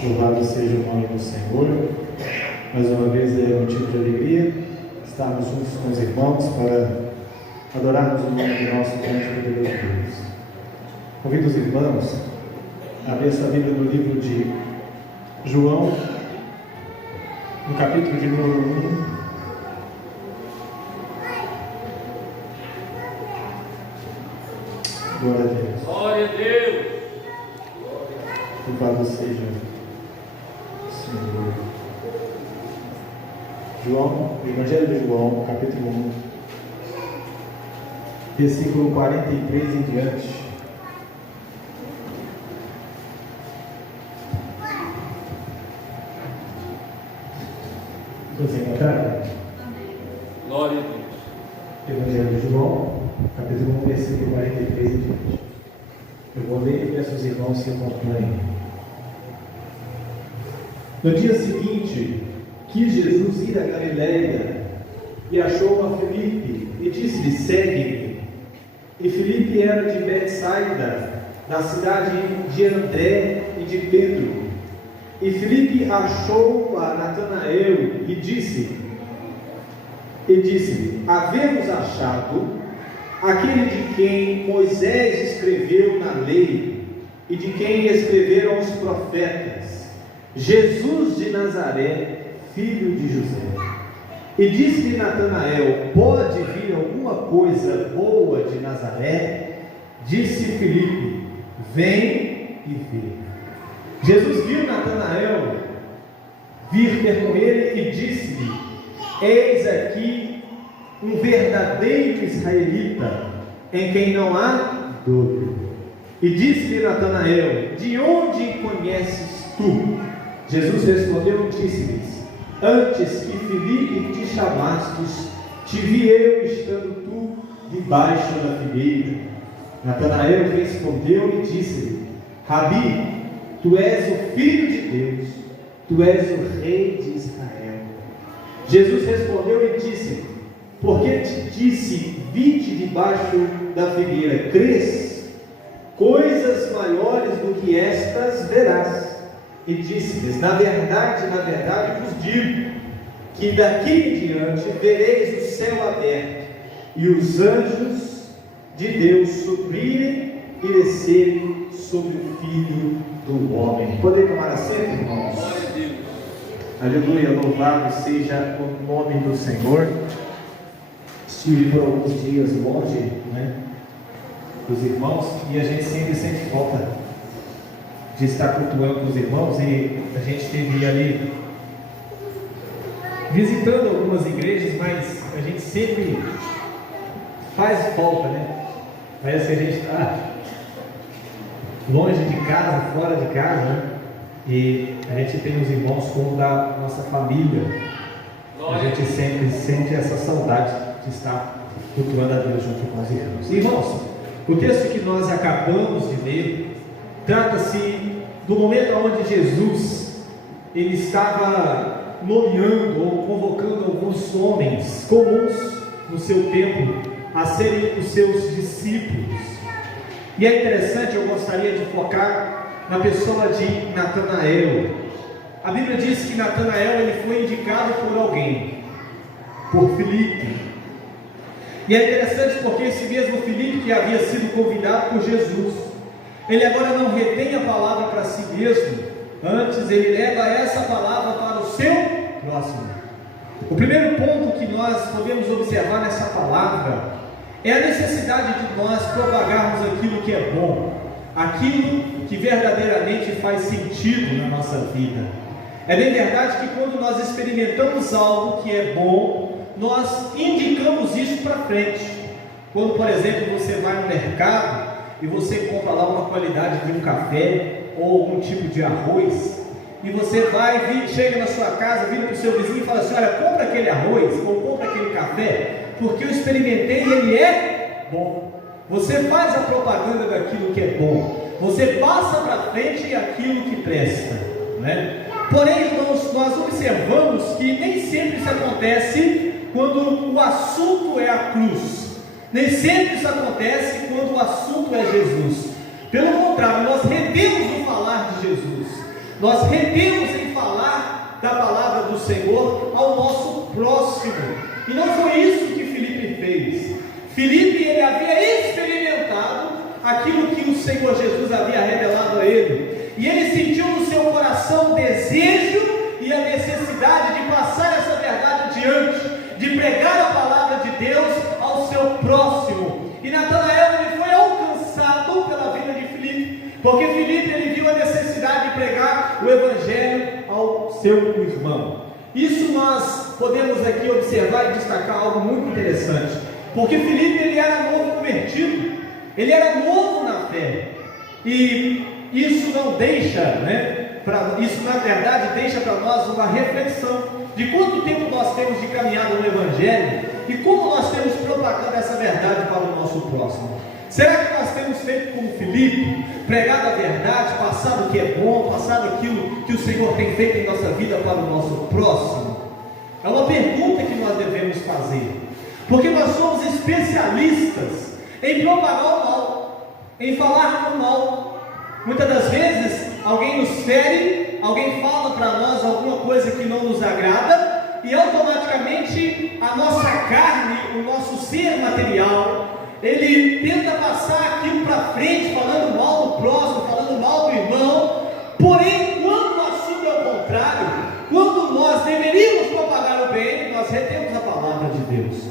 Louvado seja o nome do Senhor. Mais uma vez é motivo de alegria estarmos juntos com os irmãos para adorarmos o nome do nosso grande e poderoso Deus. Convido os irmãos a abrir essa Bíblia no livro de João, no capítulo de número 1. Glória a Deus. Glória a Deus. Louvado seja o Senhor. João, Evangelho de João, capítulo 1, versículo 43 em diante. Você encontraram? Glória a Deus. Evangelho de João, capítulo 1, versículo 43 em diante. Eu vou ler e peço aos irmãos que acompanhem. No dia seguinte, quis Jesus ir a Galiléia e achou a Filipe e disse-lhe: segue-me. E Filipe era de Betsaida, da cidade de André e de Pedro. E Filipe achou a Natanael e disse-lhe: havemos achado aquele de quem Moisés escreveu na lei e de quem escreveram os profetas, Jesus de Nazaré, filho de José. E disse-lhe Natanael: pode vir alguma coisa boa de Nazaré? Disse Filipe: vem e vê. Jesus viu Natanael vir ter com ele e disse-lhe: eis aqui um verdadeiro israelita, em quem não há dúvida. E disse-lhe Natanael: de onde conheces tu? Jesus respondeu e disse-lhes: antes que Filipe te chamastes, te vi eu estando tu debaixo da figueira. Natanael respondeu e disse-lhe: Rabi, tu és o Filho de Deus, tu és o Rei de Israel. Jesus respondeu e disse: porque te disse, vi-te debaixo da figueira, crês? Coisas maiores do que estas verás. E disse-lhes: na verdade vos digo, que daqui em diante vereis o céu aberto, e os anjos de Deus subirem e descerem sobre o Filho do Homem. Podem tomar assento, irmãos? Glória a Deus. Aleluia, louvado seja o nome do Senhor. Estive por alguns dias longe, dos irmãos, e a gente sempre sente falta de estar cultuando com os irmãos, e a gente esteve ali visitando algumas igrejas, mas a gente sempre faz falta, Parece que a gente está longe de casa, fora de casa, e a gente tem os irmãos como da nossa família. A gente sempre sente essa saudade de estar cultuando a Deus junto com os irmãos. Irmãos, o texto que nós acabamos de ler trata-se do momento onde Jesus ele estava nomeando ou convocando alguns homens comuns no seu tempo a serem os seus discípulos. E é interessante, eu gostaria de focar na pessoa de Natanael. A Bíblia diz que Natanael ele foi indicado por alguém, por Filipe. E é interessante porque esse mesmo Filipe que havia sido convidado por Jesus, ele agora não retém a palavra para si mesmo, antes ele leva essa palavra para o seu próximo. O primeiro ponto que nós podemos observar nessa palavra é a necessidade de nós propagarmos aquilo que é bom, aquilo que verdadeiramente faz sentido na nossa vida. É bem verdade que quando nós experimentamos algo que é bom, nós indicamos isso para frente. Quando, por exemplo, você vai no mercado e você compra lá uma qualidade de um café ou algum tipo de arroz, e você vai, chega na sua casa, vira para o seu vizinho e fala assim: olha, compra aquele arroz ou compra aquele café, porque eu experimentei e ele é bom. Você faz a propaganda daquilo que é bom, você passa para frente aquilo que presta, Porém, nós observamos que nem sempre isso acontece quando o assunto é a cruz, nem sempre isso acontece quando o assunto é Jesus. Pelo contrário, nós retemos o falar de Jesus, nós retemos em falar da palavra do Senhor ao nosso próximo. E não foi isso que Filipe fez. Filipe, ele havia experimentado aquilo que o Senhor Jesus havia revelado a ele, e ele sentiu no seu coração o desejo e a necessidade de passar essa verdade adiante, de pregar a palavra de Deus ao seu próximo. E Natanael, ele foi alcançado pela vida de Filipe, porque Filipe, ele viu a necessidade de pregar o evangelho ao seu irmão. Isso nós podemos aqui observar e destacar algo muito interessante, porque Filipe, ele era novo convertido, ele era novo na fé, e isso não deixa, isso na verdade deixa para nós uma reflexão de quanto tempo nós temos de caminhada no evangelho e como nós temos propagado essa verdade para o nosso próximo. Será que nós temos feito como Filipe, pregado a verdade, passado o que é bom, passado aquilo que o Senhor tem feito em nossa vida para o nosso próximo? É uma pergunta que nós devemos fazer, porque nós somos especialistas em propagar o mal, em falar do mal. Muitas das vezes alguém nos fere, alguém fala para nós alguma coisa que não nos agrada, e automaticamente a nossa carne, o nosso ser material, ele tenta passar aquilo para frente, falando mal do próximo, falando mal do irmão. Porém, quando o assunto é o contrário, quando nós deveríamos propagar o bem, nós retemos a palavra de Deus.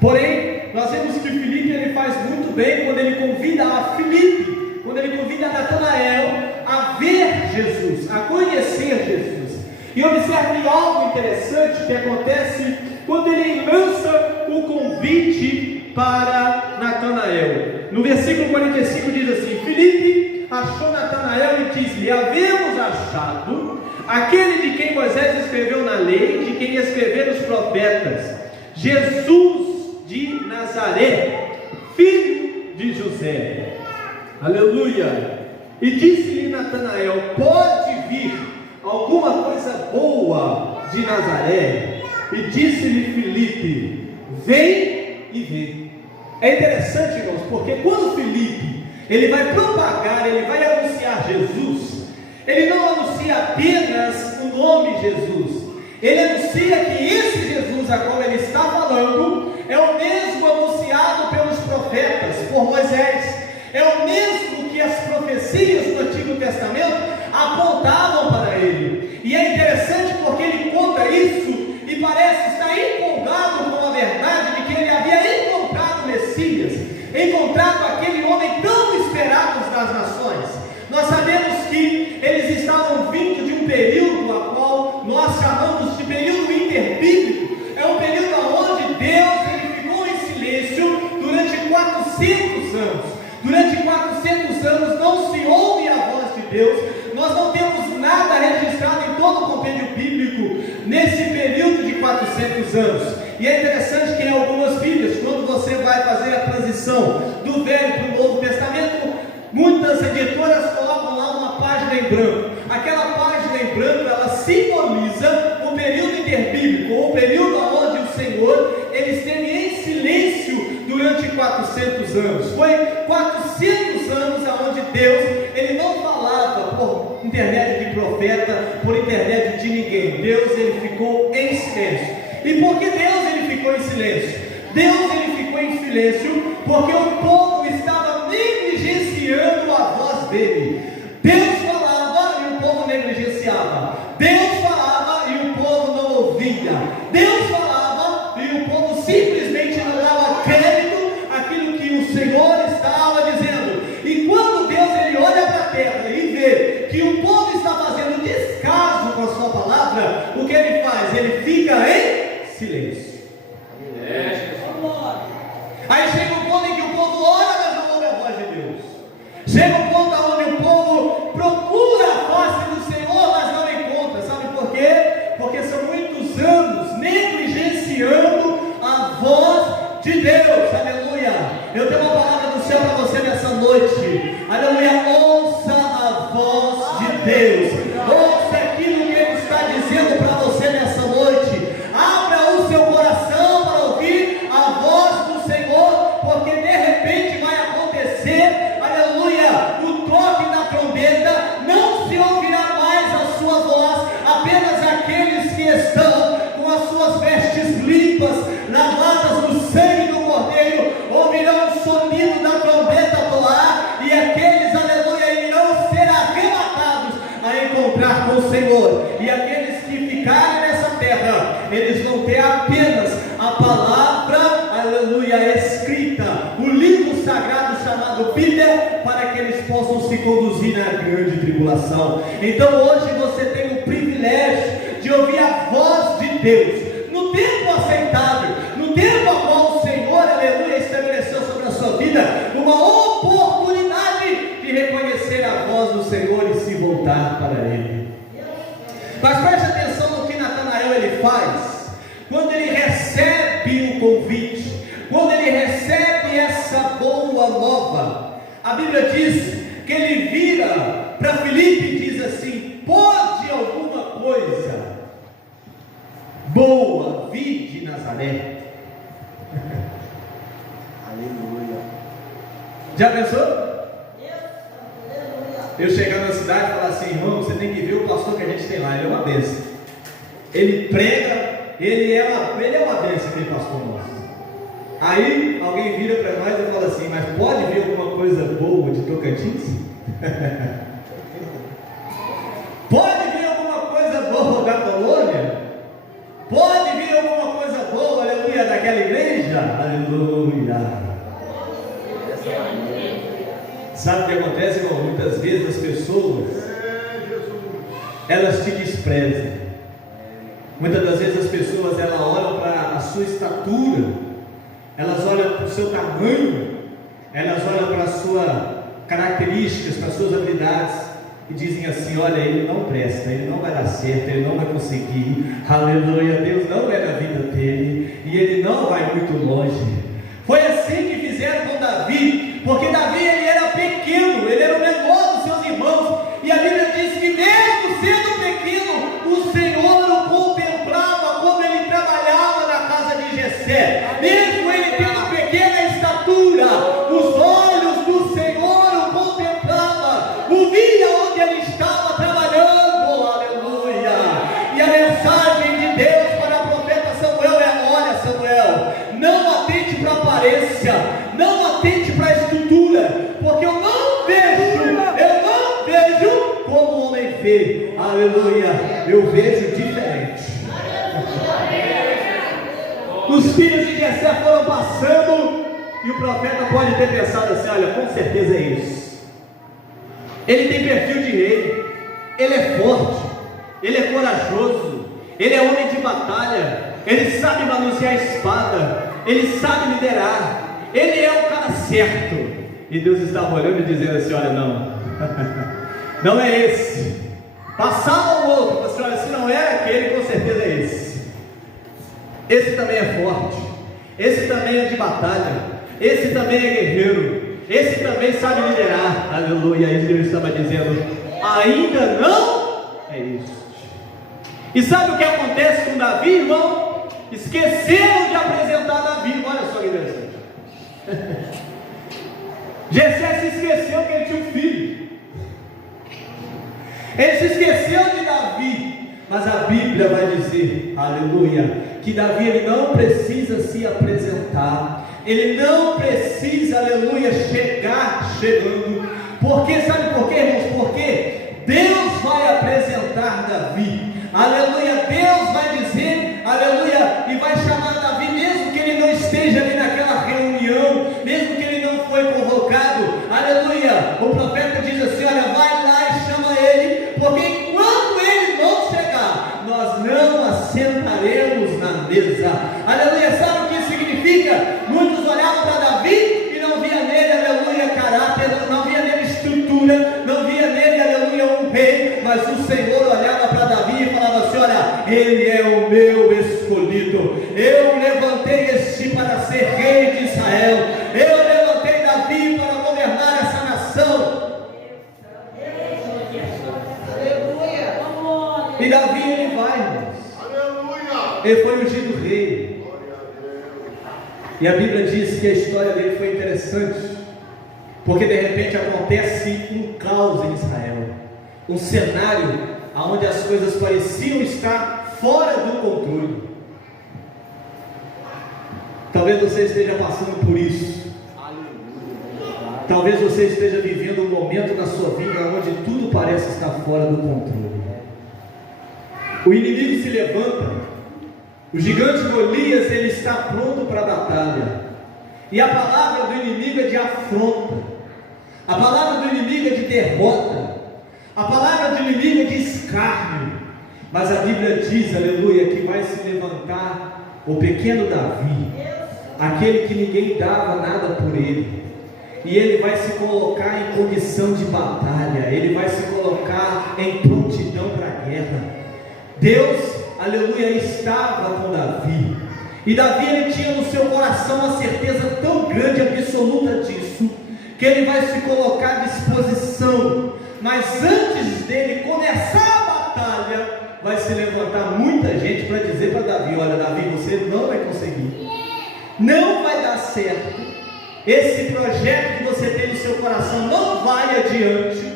Porém, nós vemos que Filipe, ele faz muito bem quando ele convida a Filipe, quando ele convida a Natanael a ver Jesus, a conhecer Jesus. E observe algo interessante que acontece quando ele lança o convite para Natanael. No versículo 45 diz assim: Filipe achou Natanael e disse-lhe: havemos achado aquele de quem Moisés escreveu na lei, de quem escreveram os profetas, Jesus de Nazaré, filho de José. Aleluia! E disse-lhe Natanael: pode vir alguma coisa boa de Nazaré? E disse-lhe Filipe: vem e vê. É interessante, irmãos, porque quando Filipe, ele vai propagar, ele vai anunciar Jesus, ele não anuncia apenas o nome Jesus, ele anuncia que esse Jesus a qual ele está falando é o mesmo anunciado pelos profetas, por Moisés, é o mesmo que as profecias do Antigo Testamento apontavam para ele. E é interessante porque ele conta isso e parece estar empolgado com a verdade de que ele havia encontrado o Messias, encontrado aquele homem tão esperado das nações. Nós sabemos que eles estavam vindo de um período a qual nós chamamos de período interbíblico. É um período onde Deus ele ficou em silêncio durante 400 anos. Durante 400 anos não se ouve a voz de Deus. Nós não temos nada registrado em todo o compêndio bíblico nesse período de 400 anos. E é interessante que em algumas Bíblias, quando você vai fazer a transição do Velho para o Novo Testamento, muitas editoras colocam lá uma página em branco. Aquela página em branco, ela simboliza o período interbíblico, ou o período onde o Senhor ele esteve em silêncio durante 400 anos. Foi 400 anos onde Deus ele não falava por intermédio de profeta, por intermédio de ninguém. Deus ele ficou em silêncio. E por que Deus ele ficou em silêncio? Deus ele ficou em silêncio porque o povo estava negligenciando a voz dele. Deus falava e o povo negligenciava. Deus falava e o povo não ouvia. Deus falava e o povo simplesmente não dava crédito àquilo que o Senhor estava dizendo. E quando Deus ele olha para a terra e vê que o povo está fazendo descaso com a sua palavra, o que ele faz? Ele fica em silêncio. Aí chega o ponto em que o povo ora, mas não ouve a voz de Deus. Chega o ponto onde o povo procura a face do Senhor, mas não encontra. Sabe por quê? Porque são muitos anos negligenciando a voz de Deus. Aleluia. Eu tenho uma palavra do céu para você nessa noite. Aleluia. Ouça a voz de Deus. Ouça aquilo que Ele está dizendo para você nessa noite. Abra o seu coração para ouvir a voz do Senhor, porque de repente vai acontecer, aleluia, o toque da trombeta, não se ouvirá mais a encontrar com o Senhor. E aqueles que ficarem nessa terra, eles vão ter apenas a palavra, aleluia, escrita, o livro sagrado chamado Bíblia, para que eles possam se conduzir na grande tribulação. Então hoje você tem o privilégio de ouvir a voz de Deus, no tempo aceitável, no tempo a qual o Senhor, aleluia, estabeleceu sobre a sua vida, uma oportunidade de reconhecer a voz do Senhor e se voltar para Ele. Mas preste atenção no que Natanael ele faz, quando ele recebe o convite, quando ele recebe essa boa nova. A Bíblia diz que ele vira para Filipe e diz assim: pode alguma coisa boa vir de Nazaré? Aleluia. Já pensou? Eu chegar na cidade e falar assim: irmão, você tem que ver o pastor que a gente tem lá, ele é uma bênção. Ele prega, ele é uma bênção, aquele pastor nosso. Aí alguém vira para nós e fala assim: mas pode vir alguma coisa boa de Tocantins? Pode vir alguma coisa boa da colônia? Pode vir alguma coisa boa, aleluia, daquela igreja? Aleluia. Sabe o que acontece, irmão? Muitas vezes as pessoas, elas te desprezam. Muitas das vezes as pessoas, elas olham para a sua estatura, elas olham para o seu tamanho, elas olham para as suas características, para as suas habilidades, e dizem assim: olha, ele não presta, ele não vai dar certo, ele não vai conseguir, aleluia, Deus não é na vida dele, e ele não vai muito longe. Foi assim que fizeram com Davi, porque Davi ele era pequeno, ele era o menor dos seus irmãos, e a Bíblia diz que mesmo sendo pequeno, o Senhor o contemplava quando ele trabalhava na casa de Jessé. Mesmo ele tendo pequena estatura, os olhos do Senhor o contemplava, o via onde ele estava trabalhando, aleluia. E a mensagem de Deus para o profeta Samuel é: olha, Samuel, não atente para a aparência, não atente para a estrutura, porque eu não vejo como o homem vê, aleluia, eu vejo diferente. Os filhos de Jessé foram passando, e o profeta pode ter pensado assim: olha, com certeza é isso. Ele tem perfil de rei, ele é forte, ele é corajoso, ele é homem de batalha, ele sabe manusear a espada, ele sabe liderar, ele é o cara certo. E Deus estava olhando e dizendo assim: olha, não, não é esse. Passava o outro, assim: olha, se não era aquele, com certeza é esse. Esse também é forte, esse também é de batalha, esse também é guerreiro, esse também sabe liderar, aleluia. E Deus estava dizendo: ainda não é isso. E sabe o que acontece com Davi, irmão? Esqueceram de apresentar Davi. Olha só que interessante. Jessé se esqueceu que ele tinha um filho, ele se esqueceu de Davi. Mas a Bíblia vai dizer, aleluia, que Davi ele não precisa se apresentar, ele não precisa, aleluia, chegando. Porque, sabe por quê, irmãos? Porque Deus vai apresentar Davi, aleluia. Deus vai dizer, aleluia, e vai chamar Davi, mesmo que ele não esteja ali naquela reunião, mesmo que ele não foi convocado, aleluia. O profeta diz assim: olha, vai lá e chama ele, porque enquanto ele não chegar, nós não assentaremos na mesa, aleluia. Sabe o que isso significa? Muitos olhavam para Davi e não via nele, aleluia, caráter, não via nele estrutura, não via nele, aleluia, um rei. Mas o Senhor olhava para Davi e falava assim: olha, ele é o meu escolhido, eu levantei este para ser rei de Israel, eu levantei Davi para governar essa nação. E Davi ele vai, irmãos. Ele foi ungido rei. E a Bíblia diz que a história dele foi interessante, porque de repente acontece um caos em Israel, um cenário onde as coisas pareciam estar fora do controle. Talvez você esteja passando por isso. Talvez você esteja vivendo um momento na sua vida onde tudo parece estar fora do controle. O inimigo se levanta, o gigante Golias, ele está pronto para a batalha, e a palavra do inimigo é de afronta, a palavra do inimigo é de derrota, a palavra do inimigo é de escárnio, mas a Bíblia diz, aleluia, que vai se levantar o pequeno Davi, aquele que ninguém dava nada por ele, e ele vai se colocar em condição de batalha, ele vai se colocar em prontidão para a guerra. Deus, aleluia, estava com Davi, e Davi, ele tinha no seu coração uma certeza tão grande, absoluta disso, que ele vai se colocar à disposição, mas antes dele começar a batalha, vai se levantar muita gente para dizer para Davi: olha Davi, você não vai conseguir, não vai dar certo, esse projeto que você tem no seu coração não vai adiante.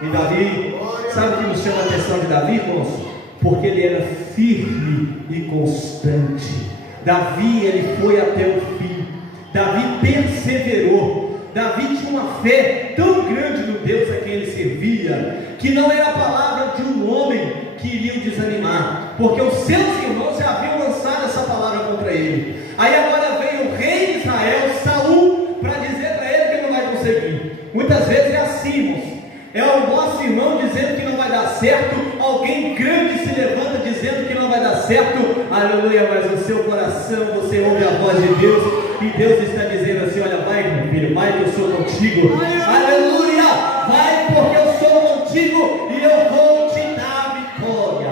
E Davi, sabe o que nos chama a atenção de Davi, irmãos? Porque ele era firme e constante. Davi, ele foi até o fim, Davi perseverou, Davi tinha uma fé tão grande no Deus a quem ele servia, que não era a palavra de um homem que iria o desanimar, porque os seus irmãos já haviam lançado essa palavra contra ele. Aí agora veio o rei de Israel, Saul, para dizer para ele que ele não vai conseguir. Muitas vezes é assim, irmãos, é o nosso irmão dizendo que não vai dar certo, alguém grande se levanta dizendo que não vai dar certo, aleluia, mas no seu coração você ouve a voz de Deus, e Deus está dizendo assim: olha, vai meu filho, vai que eu sou contigo, aleluia, vai porque eu sou contigo e eu vou te dar vitória.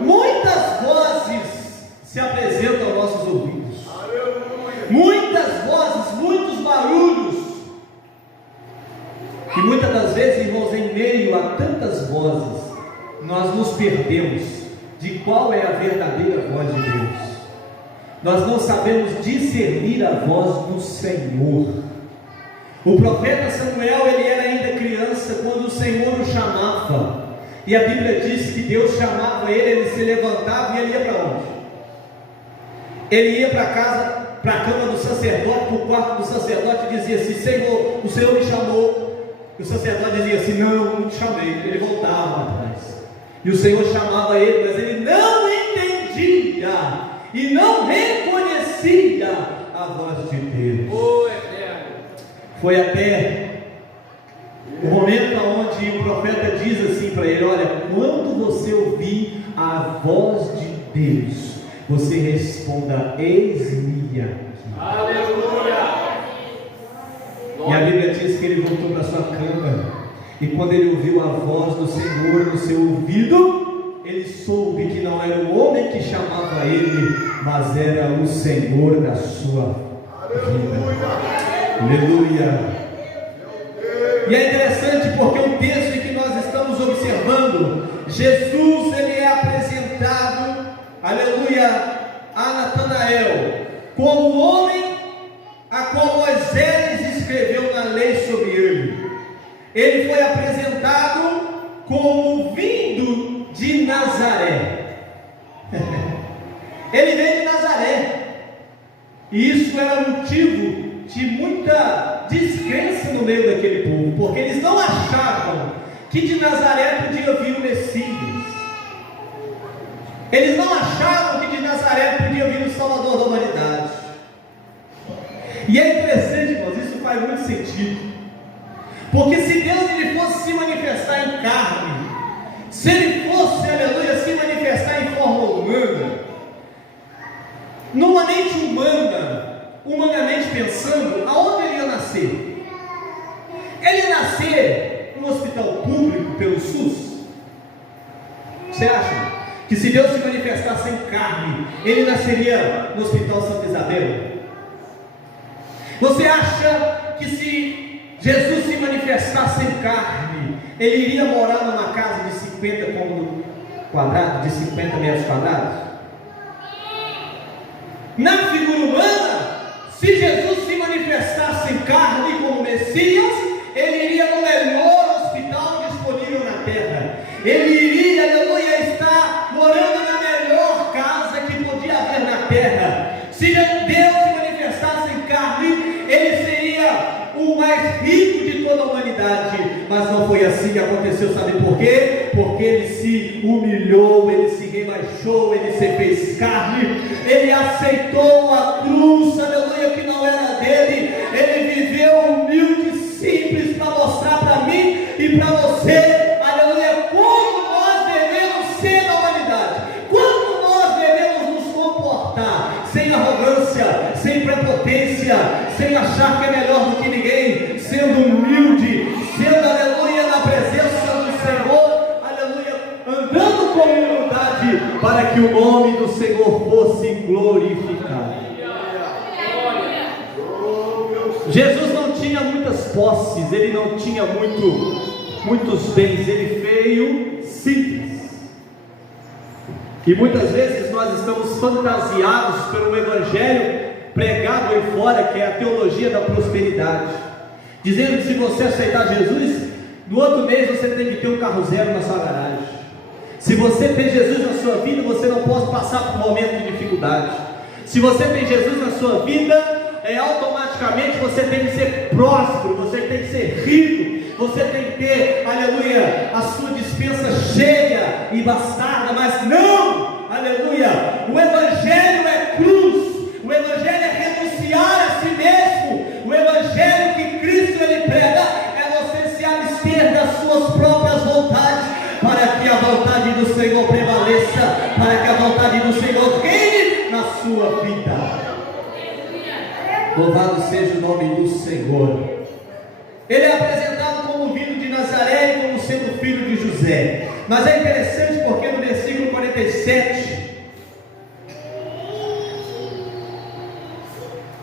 Muitas vozes se apresentam aos nossos ouvidos, muitas vozes, muitos barulhos, e muitas das vezes, irmãos, em meio a tantas vozes, nós nos perdemos de qual é a verdadeira voz de Deus. Nós não sabemos discernir a voz do Senhor. O profeta Samuel, ele era ainda criança quando o Senhor o chamava, e a Bíblia diz que Deus chamava ele, ele se levantava e ele ia para onde? Ele ia para casa, para a cama do sacerdote, para o quarto do sacerdote, e dizia assim: Senhor, o Senhor me chamou. E o sacerdote dizia assim: não te chamei. Ele voltava atrás, e o Senhor chamava ele, mas ele não entendia e não reconhecia a voz de Deus. Foi até o momento onde o profeta diz assim para ele: olha, quando você ouvir a voz de Deus, você responda: eis-me aqui. Aleluia! E a Bíblia diz que ele voltou para sua cama, e quando ele ouviu a voz do Senhor no seu ouvido, ele soube que não era o homem que chamava ele, mas era o Senhor da sua vida. Aleluia! E é interessante porque o texto em que nós estamos observando, Jesus, ele é apresentado, aleluia, a Natanael como o homem a qual Moisés escreveu na lei sobre ele. Ele foi apresentado como vindo de Nazaré. Ele veio de Nazaré, e isso era motivo de muita descrença no meio daquele povo, porque eles não achavam que de Nazaré podia vir o Messias. Eles não achavam que de Nazaré podia vir o Salvador da humanidade. E é interessante, irmãos, isso faz muito sentido, porque se Deus ele fosse se manifestar em carne, se ele fosse, aleluia, se manifestar em forma humana, numa mente humana, humanamente pensando, aonde ele ia nascer? Ele ia nascer num hospital público pelo SUS? Você acha que se Deus se manifestasse em carne, ele nasceria no Hospital Santa Isabel? Você acha que se Jesus se manifestasse em carne, ele iria morar numa casa de 50 quadrados, de 50 metros quadrados? Na figura humana, se Jesus se manifestasse em carne como Messias, ele iria no melhor hospital disponível na terra. Ele iria, aleluia, estar morando na melhor casa que podia haver na terra. Se Deus se manifestasse em carne, ele seria o mais rico de toda a humanidade, mas Mas não foi assim que aconteceu, sabe por quê? Porque ele se humilhou, ele se rebaixou, ele se fez carne, ele aceitou a cruz, aleluia, que não era dele, ele viveu humilde, simples, para mostrar para mim e para você, aleluia, como nós devemos ser na humanidade, como nós devemos nos comportar, sem arrogância, sem prepotência, sem achar que é melhor do que ninguém, sendo humilde, sendo, aleluia, na presença do Senhor, aleluia, andando com humildade, para que o nome do Senhor fosse glorificado. Jesus não tinha muitas posses, ele não tinha muitos bens, ele veio simples. E muitas vezes nós estamos fantasiados pelo evangelho pregado aí fora, que é a teologia da prosperidade, dizendo que se você aceitar Jesus, no outro mês você tem que ter um carro zero na sua garagem. Se você tem Jesus na sua vida, você não pode passar por um momento de dificuldade. Se você tem Jesus na sua vida, automaticamente você tem que ser próspero, você tem que ser rico, você tem que ter, aleluia, a sua despensa cheia e bastarda. Mas não, aleluia, o evangelho é cruz, o evangelho é renunciar a si mesmo, o evangelho que Cristo ele prega é você se abster das suas próprias vontades, para que a vontade do Senhor prevaleça, para que a vontade do Senhor reine na sua vida. Louvado seja o nome do Senhor. Ele é apresentado como vindo de Nazaré e como sendo filho de José. Mas é interessante porque no versículo 47,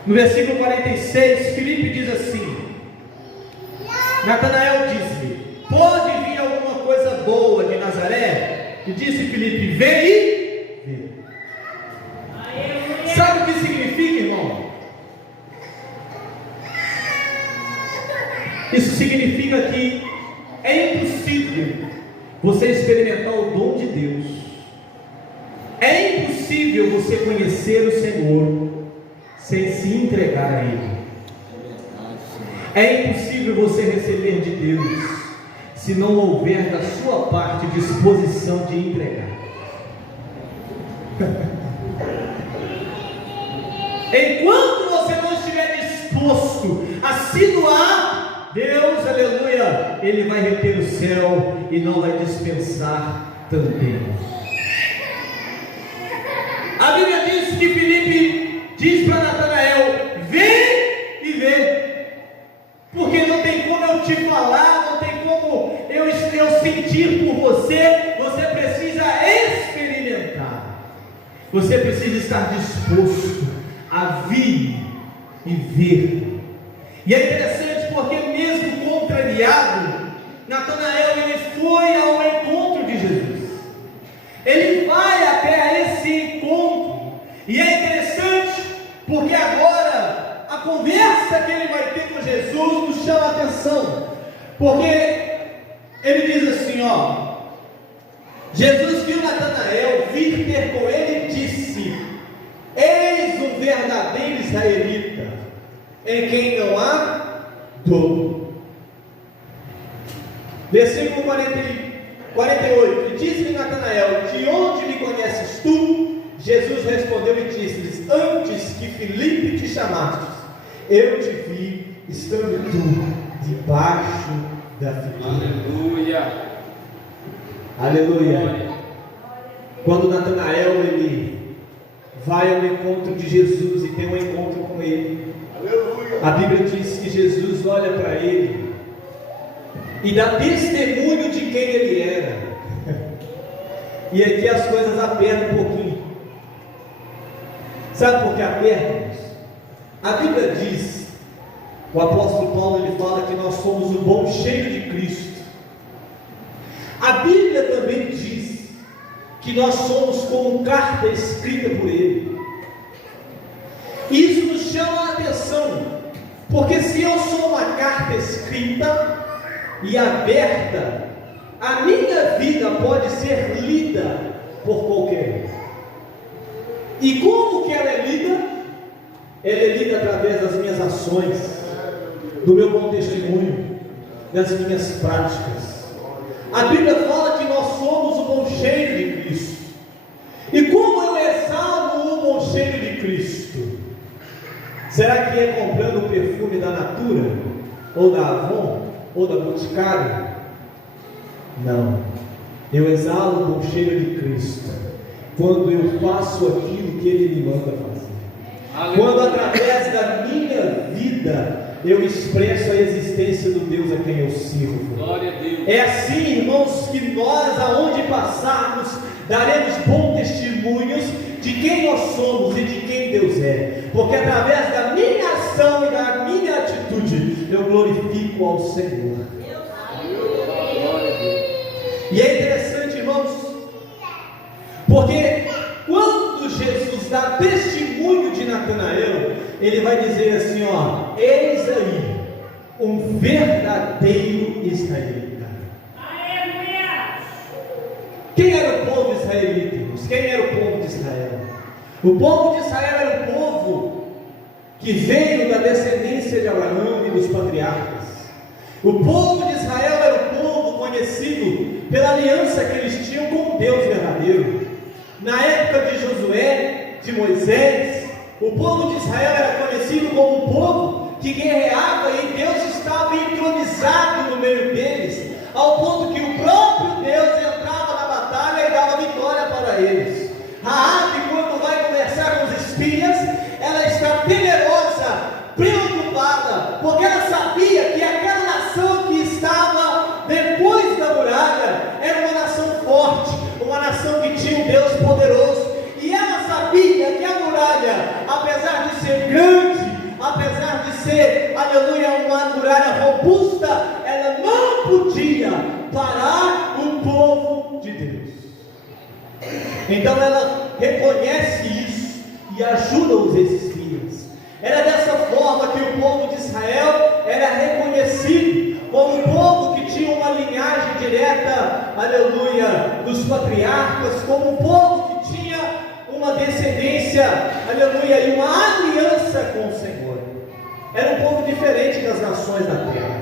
no versículo 46, Filipe diz assim: Natanael disse-lhe: pode vir alguma coisa boa de Nazaré? E disse Filipe: vem e vê. Sabe o que significa, irmão? Isso significa que é impossível você experimentar o dom de Deus, é impossível você conhecer o Senhor sem se entregar a Ele, é impossível você receber de Deus se não houver da sua parte disposição de entregar. Enquanto você não estiver disposto a se doar, Deus, aleluia, Ele vai reter o céu e não vai dispensar também. A Bíblia diz que Filipe diz para Natanael: vem e vê, porque não tem como eu te falar, não tem como eu sentir por você, você precisa experimentar, você precisa estar disposto a vir e ver. E é interessante porque mesmo contrariado, Natanael ele foi ao encontro de Jesus, ele vai até a esse encontro, e é interessante porque agora a conversa que ele vai ter com Jesus nos chama a atenção, porque ele diz assim, Jesus viu Natanael vir ter com ele e disse: eis um verdadeiro israelita, em quem não há dolo. Versículo 48, e disse-lhe Natanael: de onde me conheces tu? Jesus respondeu e disse-lhes: antes que Filipe te chamastes, eu te vi estando tu debaixo da figueira. Aleluia, aleluia. Quando Natanael ele vai ao encontro de Jesus e tem um encontro com ele, a Bíblia diz que Jesus olha para ele e dá testemunho de quem ele era. E aqui as coisas apertam um pouquinho. Sabe por que apertam? A Bíblia diz, o apóstolo Paulo ele fala que nós somos o bom cheiro de Cristo. A Bíblia também diz que nós somos como carta escrita por Ele. Isso nos chama a atenção, porque se eu sou uma carta escrita e aberta, a minha vida pode ser lida por qualquer um. E como que ela é lida? Ela é lida através das minhas ações, do meu bom testemunho, das minhas práticas. A Bíblia fala que nós somos o bom cheiro de Cristo. E como eu exalo o bom cheiro de Cristo? Será que é comprando o perfume da Natura? Ou da Avon? Ou da Boticário? Não. Eu exalo o bom cheiro de Cristo quando eu faço aquilo que Ele me manda fazer. Aleluia. Quando através da minha vida eu expresso a existência do Deus a quem eu sirvo. Glória a Deus. É assim, irmãos, que nós, aonde passarmos, daremos bons testemunhos de quem nós somos e de quem Deus é, porque através da minha ação e da minha atitude eu glorifico ao Senhor. E é interessante, irmãos, porque quando Jesus dá testemunho de Natanael, ele vai dizer assim, ó: eis aí um verdadeiro israelita. Quem era o povo israelita, irmãos? Quem era o povo de Israel? O povo de Israel era um povo que veio da descendência de Abraão e dos patriarcas. O povo de Israel era um povo conhecido pela aliança que eles tinham com o Deus verdadeiro. Na época de Josué, de Moisés, o povo de Israel era conhecido como um povo que guerreava e Deus estava entronizado no meio deles, ao ponto que o próprio Deus entrava na batalha e dava vitória para eles. Raabe, quando vai conversar com os espias, ela está temerosa, preocupada, porque ela sabia que aquela nação que estava depois da muralha era uma nação forte, uma nação que tinha um Deus poderoso, e ela sabia que a muralha, apesar de ser grande, apesar de ser, aleluia, uma muralha robusta, ela não podia parar o povo de Deus. Então ela reconhece isso e ajuda os espias. Era dessa forma que o povo de Israel era reconhecido como um povo que tinha uma linhagem direta, aleluia, dos patriarcas, como um povo que tinha uma descendência, aleluia, e uma aliança com o Senhor. Era um povo diferente das nações da terra.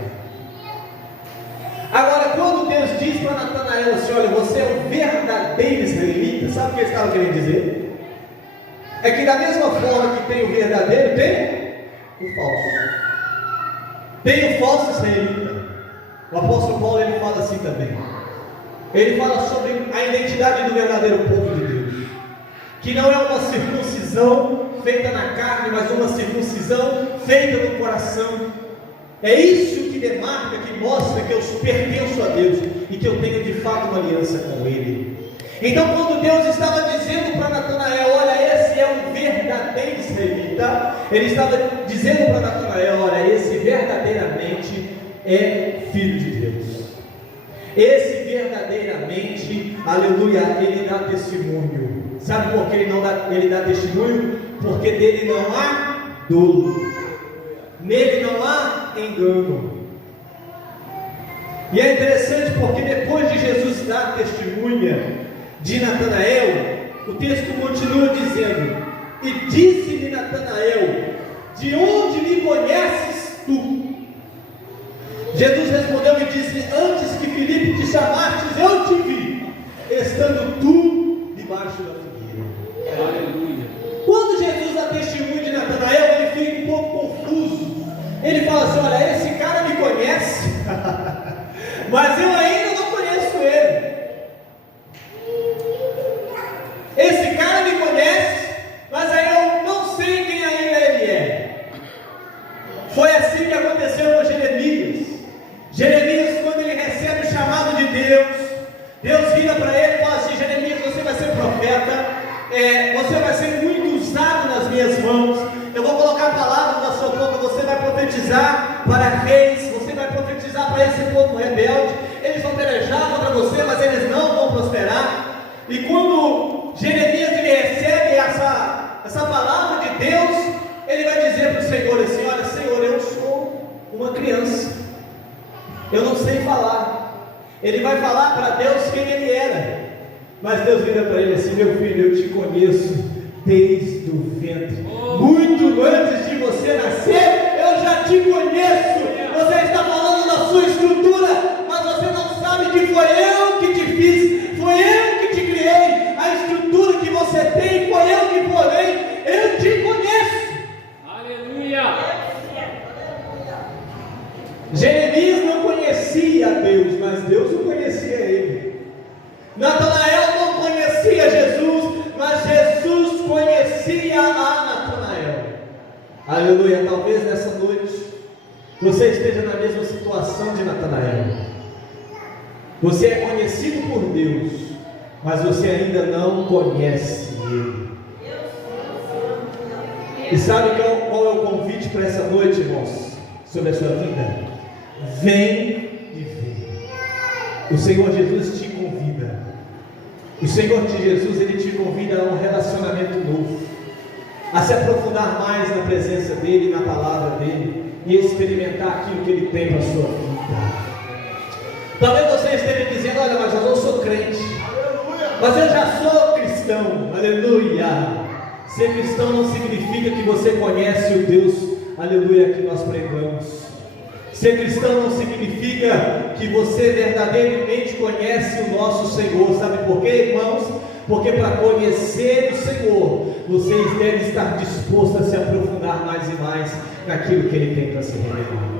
Agora, quando Deus diz para Natanael assim: olha, você é um verdadeiro israelita, sabe o que ele estava querendo dizer? É que da mesma forma que tem o verdadeiro, tem o falso. Tem o falso israelita. O apóstolo Paulo, ele fala assim também. Ele fala sobre a identidade do verdadeiro povo de Deus, que não é uma circuncisão feita na carne, mas uma circuncisão feita no coração. É isso que demarca, que mostra que eu pertenço a Deus e que eu tenho de fato uma aliança com Ele. Então, quando Deus estava dizendo para Natanael: olha, esse é um verdadeiro israelita, Ele estava dizendo para Natanael: olha, esse verdadeiramente é filho de Deus. Esse verdadeiramente, aleluia, ele dá testemunho. Sabe por que ele dá testemunho? Porque dele não há dolo, nele não há engano. E é interessante porque depois de Jesus dar testemunha de Natanael, o texto continua dizendo: e disse-lhe Natanael: de onde me conheces tu? Jesus respondeu e disse: antes que Filipe te chamastes, eu te vi, estando tu debaixo da figueira. Aleluia. Quando Jesus dá testemunho de Natanael, ele fica um pouco confuso. Ele fala assim: olha, esse cara me conhece, mas eu ainda não conheço ele. Esse cara me conhece, mas aí eu não sei quem ainda ele é. Foi assim que aconteceu com Jeremias. Jeremias, quando ele recebe o chamado de Deus, Deus vira para ele e fala assim: Jeremias, você vai ser profeta, você vai ser muito usado nas minhas mãos, eu vou colocar palavras na sua boca, você vai profetizar para reis, você vai profetizar para esse povo rebelde, eles vão pelejar contra você, mas eles não vão prosperar. E quando Jeremias ele recebe essa palavra de Deus, ele vai dizer para o Senhor assim: olha, Senhor, eu sou uma criança, eu não sei falar. Ele vai falar para Deus quem ele era, mas Deus vira para ele assim: meu filho, eu te conheço desde o ventre, muito antes de você nascer, eu já te conheço. Você está falando da sua história estrutura, mas você não sabe que foi eu que te fiz, foi eu que te criei. A estrutura que você tem foi eu que formei, eu te conheço. Aleluia. Jeremias não conhecia Deus, mas Deus o conhecia ele. Natanael não conhecia Jesus, mas Jesus conhecia a Natanael. Aleluia. Talvez nessa noite você esteja na mesma situação de Natanael. Você é conhecido por Deus, mas você ainda não conhece Ele. E sabe qual é o convite para essa noite, irmãos? Sobre a sua vida? Vem e vê. O Senhor Jesus te convida. O Senhor de Jesus, Ele te convida a um relacionamento novo, a se aprofundar mais na presença dEle, na palavra dEle, e experimentar aquilo que Ele tem para a sua vida. Talvez você esteja dizendo: olha, mas eu não sou crente, mas eu já sou cristão. Aleluia. Ser cristão não significa que você conhece o Deus, aleluia, que nós pregamos. Ser cristão não significa que você verdadeiramente conhece o nosso Senhor. Sabe por quê, irmãos? Porque para conhecer o Senhor, vocês devem estar dispostos a se aprofundar mais e mais naquilo que Ele tem para se revelar.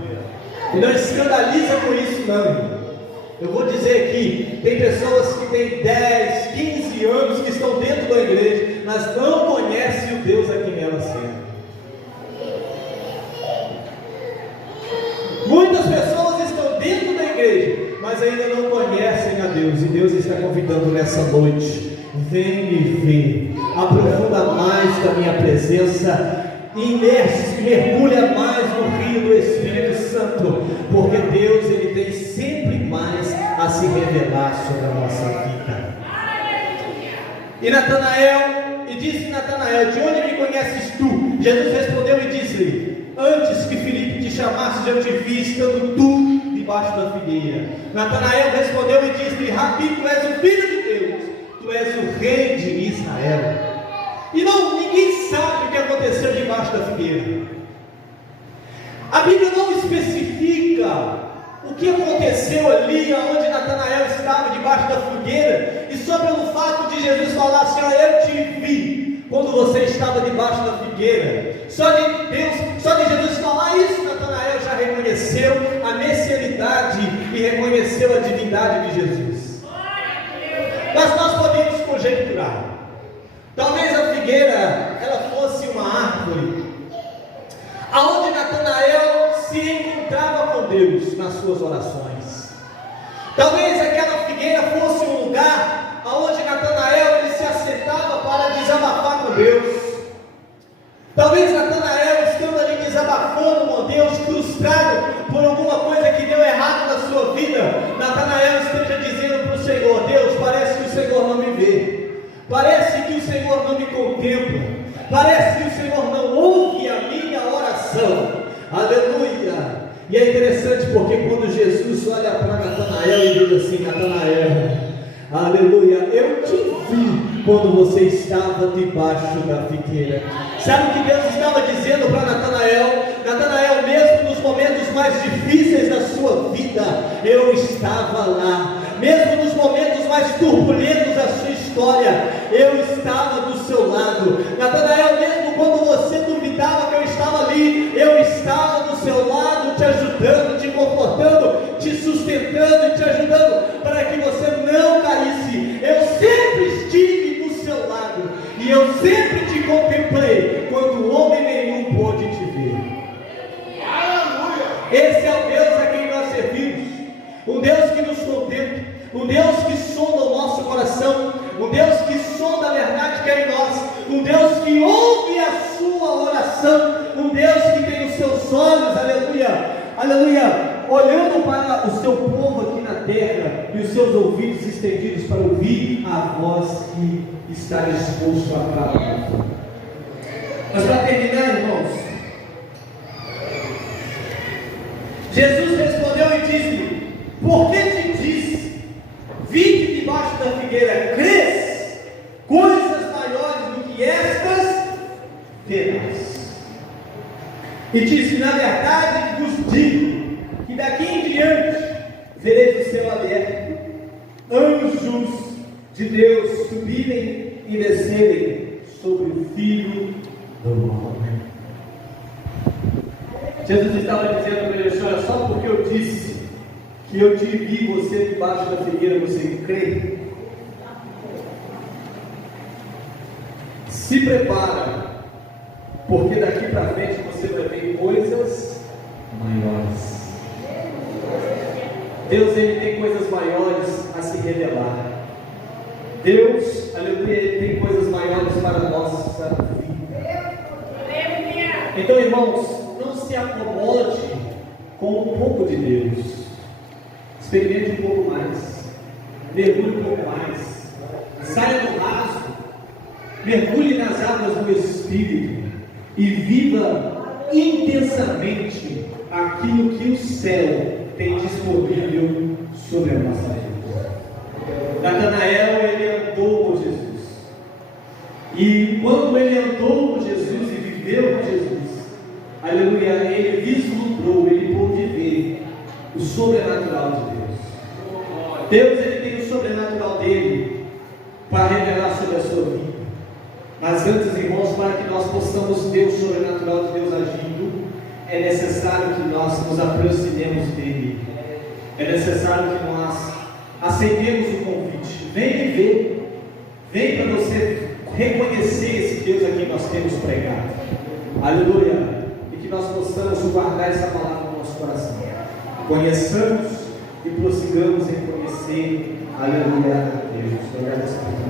E não escandaliza com isso, não, irmão. Eu vou dizer aqui, tem pessoas que têm 10, 15 anos que estão dentro da igreja, mas não conhecem o Deus a quem elas servem. Muitas pessoas estão dentro da igreja, mas ainda não conhecem a Deus, e Deus está convidando nessa noite: vem me ver, aprofunda mais da minha presença, imerse, mergulha mais no rio do Espírito Santo, porque Deus, Ele tem sempre mais a se revelar sobre a nossa vida. E disse Natanael: de onde me conheces tu? Jesus respondeu e disse-lhe: antes que Filipe te chamasse, eu te vi estando tu debaixo da figueira. Natanael respondeu e disse-lhe: Rabi, tu és o Filho de Deus, tu és o Rei de Israel. E ninguém sabe o que aconteceu debaixo da figueira. A Bíblia não especifica o que aconteceu ali, onde Natanael estava debaixo da figueira, e só pelo fato de Jesus falar assim: eu te vi quando você estava debaixo da figueira. Só de Jesus falar isso, Natanael já reconheceu a messianidade e reconheceu a divindade de Jesus. Mas nós podemos conjecturar. Talvez a figueira ela fosse uma árvore aonde Natanael se encontrava com Deus nas suas orações. Talvez aquela figueira fosse um lugar aonde Natanael ele se assentava para desabafar com Deus. Talvez Natanael, estando ali desabafando com Deus, frustrado por alguma coisa que deu errado na sua vida, Natanael esteja dizendo para o Senhor: Deus, parece que o Senhor não me vê, parece que o Senhor não me contempla, parece que o Senhor não ouve a minha oração. Aleluia. E é interessante porque quando Jesus olha para Natanael e diz assim: Natanael, aleluia, eu te vi quando você estava debaixo da figueira. Sabe o que Deus estava dizendo para Natanael? Natanael, mesmo nos momentos mais difíceis da sua vida, eu estava lá. Mesmo nos momentos mais turbulentos da sua história, eu estava do seu lado. Natanael, mesmo quando você duvidava que eu estava ali, eu estava do seu lado, te ajudando, te confortando, te sustentando e te ajudando para que você não caísse. Eu sempre estive do seu lado e eu sempre te contemplei quando homem nenhum pôde te ver. Esse é o Deus a quem nós servimos, um Deus que nos contempla, um Deus que sonda o nosso coração, um Deus que sonda a verdade que é em nós, um Deus que ouve a sua oração, um Deus que tem os seus olhos, aleluia, aleluia, olhando para o seu povo aqui na terra e os seus ouvidos estendidos para ouvir a voz que está disposto a falar. Mas para terminar, irmãos, Jesus respondeu e disse: por que te disse, vinde debaixo da figueira, crês? Coisas maiores do que estas verás. E disse: na verdade vos digo, que daqui em diante anjos de Deus subirem e descerem sobre o Filho do Homem. Jesus estava dizendo para ele: olha, só porque eu disse que eu te vi você debaixo da figueira, você crê? Se prepara, porque daqui para frente você vai ver coisas maiores. Deus, ele tem coisas maiores a se revelar. Deus, aleluia, ele tem coisas maiores para a nossa vida. Então, irmãos, não se acomode com um pouco de Deus. Experimente um pouco mais. Mergulhe um pouco mais. Saia do raso. Mergulhe nas águas do Espírito e viva intensamente aquilo que o céu tem disponível sobre a nossa vida. Natanael, ele andou com Jesus, e quando ele andou com Jesus e viveu com Jesus, aleluia, ele vislumbrou, ele pôde ver o sobrenatural de Deus. Deus, ele tem o sobrenatural dele para revelar sobre a sua vida. Mas antes, irmãos, para que nós possamos ver o sobrenatural de Deus agindo, é necessário que nós nos aproximemos dele. É necessário que nós aceitemos o convite. Vem viver. Vem para você reconhecer esse Deus a quem nós temos pregado. Aleluia. E que nós possamos guardar essa palavra no nosso coração. Conheçamos e prossigamos em conhecer. Aleluia. Deus. Glória a Deus.